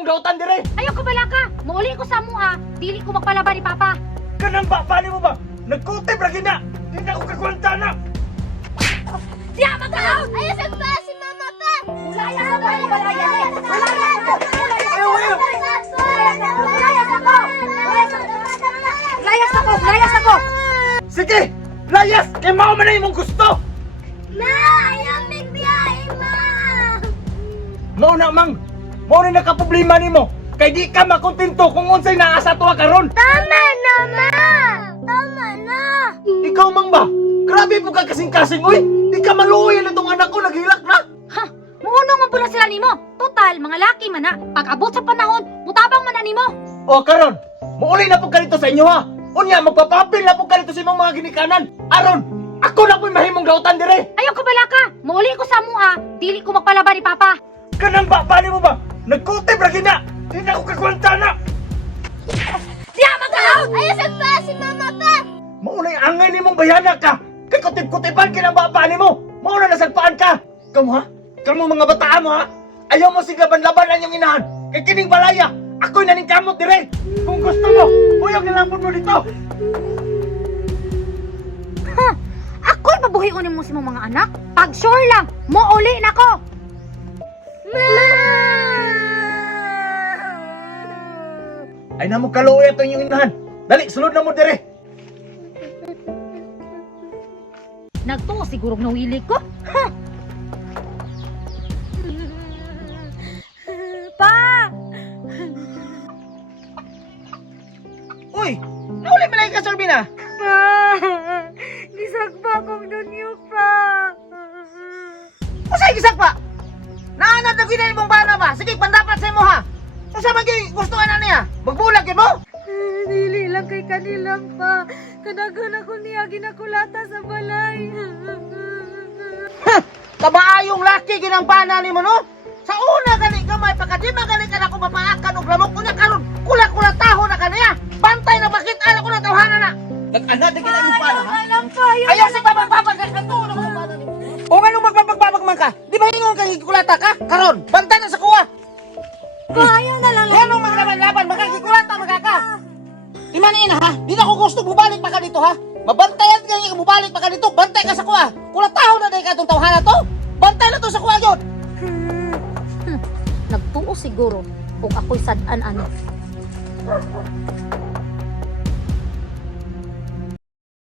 mahimong gautan dire. Ayaw ka bala ka. Mauli ko sa mua. Dili ko magpalaban ni Papa. Kanang ba, paano mo ba? Nagkutib lagi na! Hindi na ako kakwanta na! Diya, magkalaw! Ayaw sa pa si Mama pa! Ulaya sa ko! Ulaya sa ko! Ulaya sa ko! Ayaw, ayaw! Ulaya sa ko! Layas ako! Layas ako! Sige! Layas! Kaya mao man na imong gusto! Ma! Ayaw magbiyahe, Ma! Mao na, Mang! Mao na nakaproblema nimo! Kay di ka makontento kung unsay naasa tuwa karon! Tama na, Ma! Tama na! Ikaw, Mang ba? Grabe po ka kasing-kasing, uy! Di ka maluoy na itong anak ko, naghilak na! Ha! Muunong man pula sila nimo. Total, mga laki man na. Pag abot sa panahon, mutabang man na nimo. O, karon! Mauli na po ka dito sa inyo, ha! Unya, magpapapil na po ka dito sa imong mga ginikanan! Aron! Ako na po'y mahimong gautan dire! Ayaw ka bala ka. Mauli ko sa mua. Dili ko magpalaban ni Papa. Kanang ba, paano mo ba? Nagkutib lagi na! Hindi na ako kakwanta na! Diya, magkalaw! Ayaw sa pa si Mama pa! Maunay angay nimong bayana ka! Kay kutib-kutiban kinababa nimo! Mauna nasagpaan ka! Kamu ha? Kamu mga bataan mo ha? Ayaw mo sigaban-laban ang iyong inahan! Kay kining balaya! Ako'y naning kamot dire! Kung gusto mo, uyog na lang po mo dito! Ha! Ako'y pabuhiunin mo si mong mga anak. Pag sure lang, mauli na ko. Ay na mo kaluoy ito yung inahan! Dali, sulod na mo dire! Nagtuo sigurong nawili ko. Ha! Pa! Uy! Nauli mo na yung kasorbina! Pa! Gisagpa kong dunyo pa. Usay gisak pa! Naanad na gina imong bana ba? Sige, pandapat sa imo ha! Usa man gyud gustuhan na niya? Magbulag gyud mo? Dili lang kay kanilang pa. Kanagan ako niya ginakulata sa balay. Ha! Kabaayong laki ginang pana nimo no? Sa una gani gamay pagka di magaling ka na ko mapaakan og lamok unya karon kula-kula taho na kaniya. Bantay na bakit ala ko na tawhana na. Nag-ana di kina imong pana ha? Alam pa Ayaw si babag-babag ka to na mga pana nimo. O anong magbabag-babag man ka? Di ba hingon ka hikulata ka? Karon, bantay na sa kuwa. Kaya na lang. Anong maglaban-laban makakikulata magaka? Imanin ha, di na ko gusto bubalik pa ka dito ha. Mabantayan ka nga bubalik pa ka dito, bantay ka sa kuha. Kulataho na dahil ka itong tawhana to. Bantay na to sa kuha yun. Nagtuo siguro kung ako'y sad-an ano.